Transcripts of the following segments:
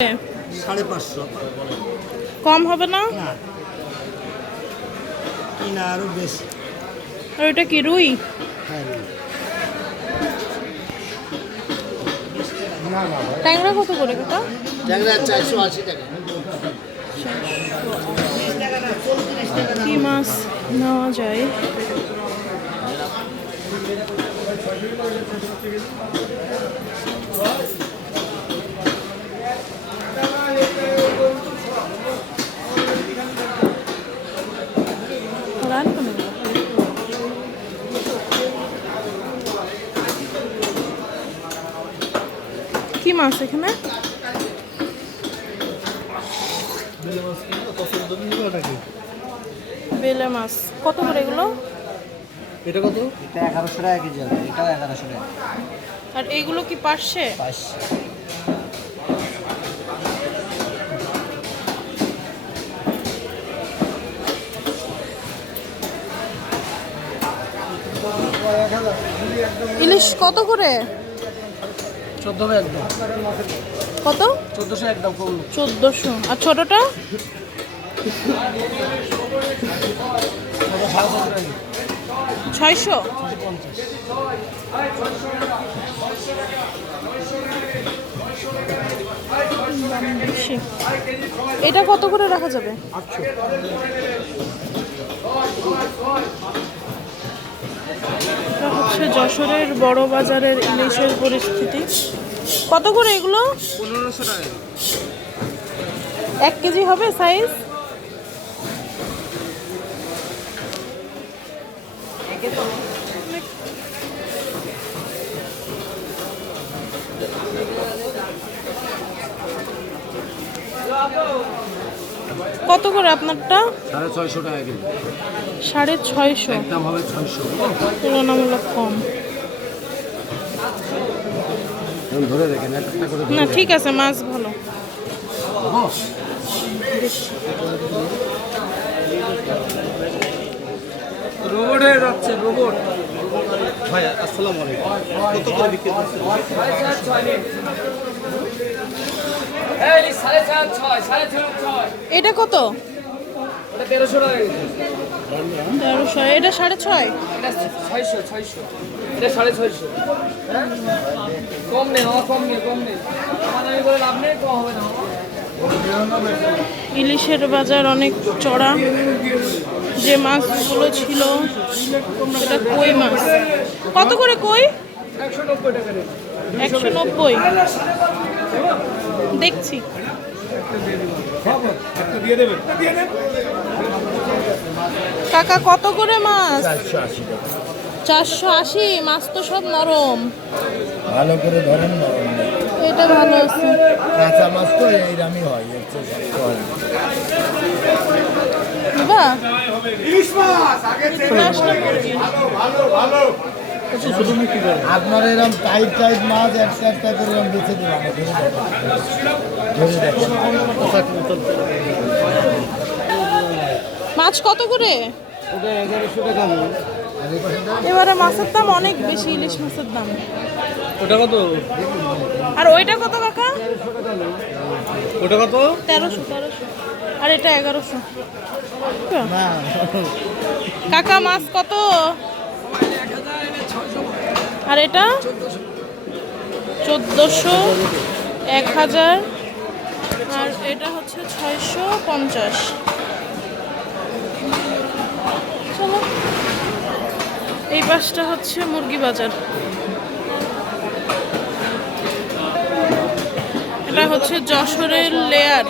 550 কম হবে না? না কিনা আরো বেশি। আর এটা কি রুই? হ্যাঁ ট্যাংরা কত করে কাকা? ট্যাংরা 480 টাকা। কি মাছ নেওয়া যায়? কি মাছ এখানে? বেলে মাছ কত করে এগুলো? এটা কত? এটা 1100 টাকা কেজি হবে, এটাও 1100 টাকা। আর এইগুলো কি পার্শে? পার্শে। ইলিশ কত করে? 1400 একদম। কত? 1400 একদম কম। 1400। আর ছোটটা? 600। এটা কত করে রাখা যাবে? 800। এটা হচ্ছে যশোরের বড় বাজারের ইলিশের পরিস্থিতি। কত করে এগুলো? 1500 টাকা। 1 কেজি হবে সাইজ? কত করে আপনারটা? 650 টাকা কেজি। 650। একদম হবে 600। তুলনামূলক কম। ধরে দেখেন একটা করে। না ঠিক আছে, মাছ ভালো। রোবট হয়ে যাচ্ছে, রোবট। ভাই আসসালামু আলাইকুম। কত করে বিক্রি করছেন? এটা কত? এটা 1300 টাকা কেজি। 1300। এটা 650। এটা 600। এটা 650। হ্যাঁ কম নেই, কম নেই। আমার আমি বলে লাভ নেই, কম হবে না। ইলিশের বাজার অনেক চড়া। যে মাছগুলো ছিল এটা কই মাছ। কত করে কই? 190 টাকা। 190। দেখছি। কাকা কত করে মাছ? 480 টাকা। 480। মাছ তো সব নরম। ভালো করে ধরেন, নরম নেই। এটা ভালো আছে। কাঁচা মাছ তো এইরকমই হয়, এর চেয়ে শক্ত হয় না। দিবা? ইলিশ মাছ আগে থেকে ভালো ভালো আপনার এরকম টাইট মাছ একটা করে এরকম বেছে দেবেন, ধরে দেখেন। মাছ কত করে? ওটা 1100 টাকা হবে। এবারে মাছের দাম অনেক বেশি, ইলিশ মাছের দাম। ওটা কত? আর ওইটা কত কাকা? ওটা কত? 1300। আর এটা 1100। না কাকা মাছ কত? আর এটা 1400, 1000। আর এটা হচ্ছে 650। চলো, এই পাশটা হচ্ছে মুরগি বাজার। এটা হচ্ছে যশোরের লেয়ার,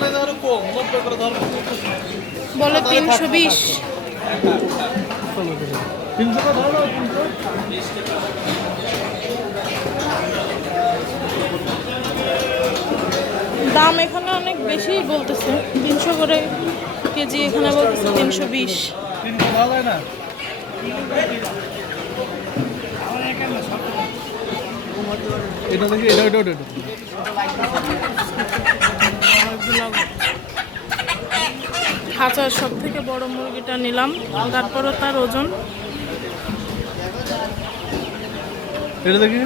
বলে 320। দাম এখানে অনেক বেশি বলতেছে, 300 করে কেজি। এখানে বলতেছে 320। এটা দেখি, এটা খাঁচার সব থেকে বড় মুরগিটা নিলাম, তারপরও তার ওজন। এটা দেখি।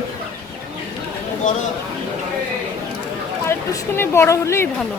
আর একটু একটুখানি বড় হলেই ভালো।